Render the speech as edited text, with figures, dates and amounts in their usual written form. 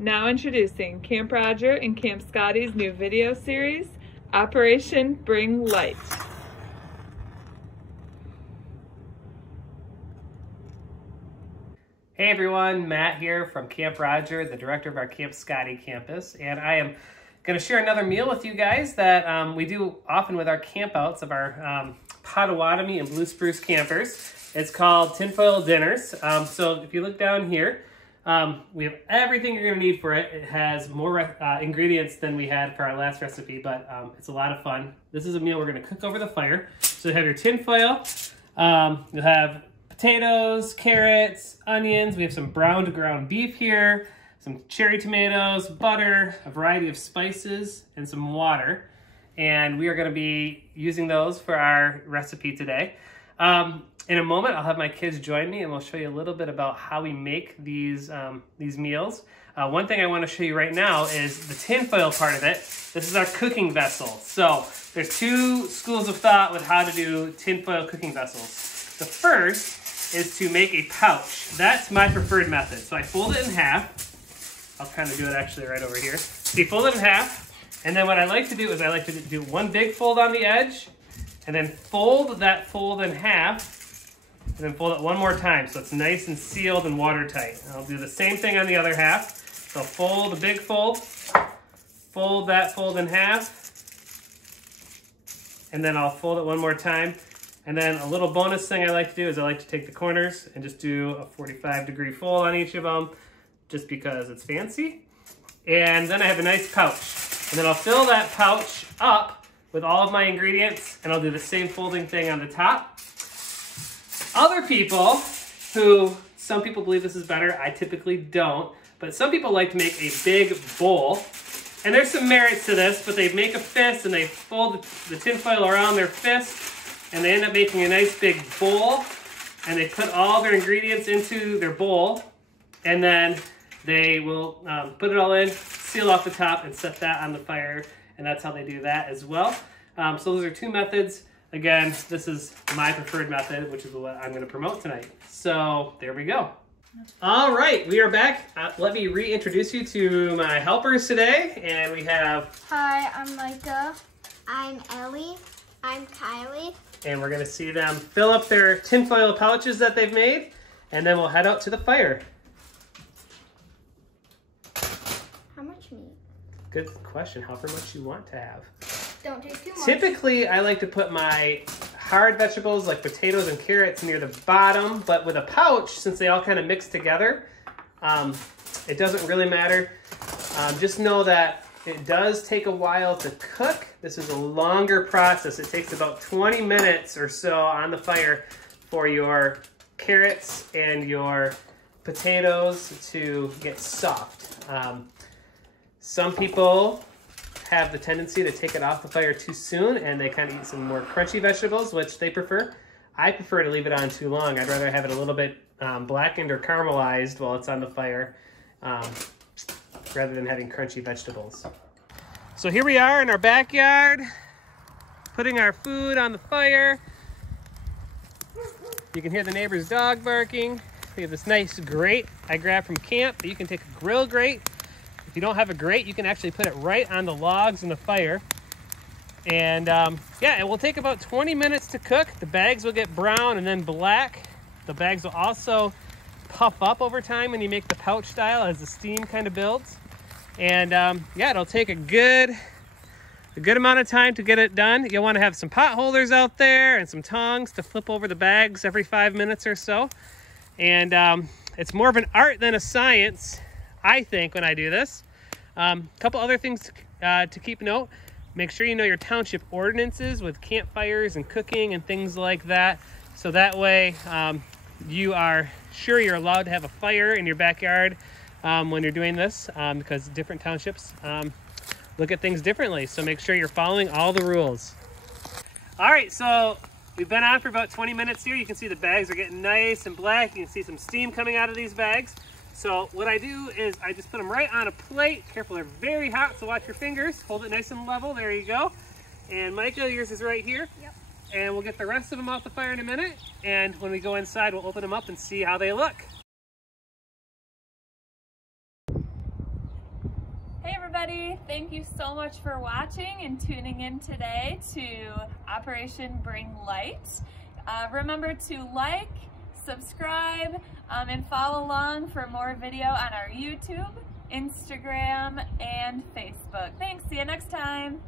Now introducing Camp Roger and Camp Scotty's new video series, Operation Bring Light. Hey everyone, Matt here from Camp Roger, the director of our Camp Scotty campus, and I am going to share another meal with you guys that we do often with our campouts of our Potawatomi and Blue Spruce campers. It's called Tinfoil dinners. So if you look down here, we have everything you're going to need for it. It has more ingredients than we had for our last recipe, but it's a lot of fun. This is a meal we're going to cook over the fire. So you have your tinfoil, you'll have potatoes, carrots, onions. We have some browned ground beef here, some cherry tomatoes, butter, a variety of spices, and some water. And we are going to be using those for our recipe today. In a moment, I'll have my kids join me and we'll show you a little bit about how we make these meals. One thing I want to show you right now is the tinfoil part of it. This is our cooking vessel. So there's two schools of thought with how to do tinfoil cooking vessels. The first is to make a pouch. That's my preferred method. So I fold it in half. I'll kind of do it actually right over here. So you fold it in half, and then what I like to do is I like to do one big fold on the edge, and then fold that fold in half, and then fold it one more time so it's nice and sealed and watertight. And I'll do the same thing on the other half. So fold a big fold, fold that fold in half, and then I'll fold it one more time. And then a little bonus thing I like to do is I like to take the corners and just do a 45-degree fold on each of them, just because it's fancy. And then I have a nice pouch. And then I'll fill that pouch up with all of my ingredients, and I'll do the same folding thing on the top. Other people some people believe this is better, I typically don't, but some people like to make a big bowl. And there's some merits to this, but they make a fist and they fold the tinfoil around their fist, and they end up making a nice big bowl, and they put all their ingredients into their bowl, and then they will put it all in, seal off the top, and set that on the fire, and that's how they do that as well. So those are two methods. Again, this is my preferred method, which is what I'm going to promote tonight. So there we go. All right, we are back. Let me reintroduce you to my helpers today, and we have... Hi, I'm Micah. I'm Ellie. I'm Kylie. And we're going to see them fill up their tinfoil pouches that they've made, and then we'll head out to the fire. How much meat? Good question. However much you want to have. Don't take too much. Typically, I like to put my hard vegetables like potatoes and carrots near the bottom, but with a pouch, since they all kind of mix together, it doesn't really matter. Just know that it does take a while to cook. This is a longer process. It takes about 20 minutes or so on the fire for your carrots and your potatoes to get soft. Some people have the tendency to take it off the fire too soon and they kind of eat some more crunchy vegetables, which they prefer. I prefer to leave it on too long. I'd rather have it a little bit blackened or caramelized while it's on the fire, rather than having crunchy vegetables. So here we are in our backyard, putting our food on the fire. You can hear the neighbor's dog barking. We have this nice grate I grabbed from camp. You can take a grill grate. If you don't have a grate, you can actually put it right on the logs in the fire. And yeah, it will take about 20 minutes to cook. The bags will get brown and then black. The bags will also puff up over time when you make the pouch style as the steam kind of builds. And yeah, it'll take a good amount of time to get it done. You'll want to have some pot holders out there and some tongs to flip over the bags every 5 minutes or so. And it's more of an art than a science, I think, when I do this. Couple other things to keep note. Make sure you know your township ordinances with campfires and cooking and things like that. So that way you are sure you're allowed to have a fire in your backyard when you're doing this, because different townships look at things differently. So make sure you're following all the rules. All right, so we've been on for about 20 minutes here. You can see the bags are getting nice and black. You can see some steam coming out of these bags. So what I do is I just put them right on a plate. Careful, they're very hot, so watch your fingers. Hold it nice and level. There you go. And Micah, yours is right here. Yep. And we'll get the rest of them off the fire in a minute. And when we go inside, we'll open them up and see how they look. Hey everybody, thank you so much for watching and tuning in today to Operation Bring Light. Remember to like, subscribe, and follow along for more video on our YouTube, Instagram, and Facebook. Thanks, see you next time.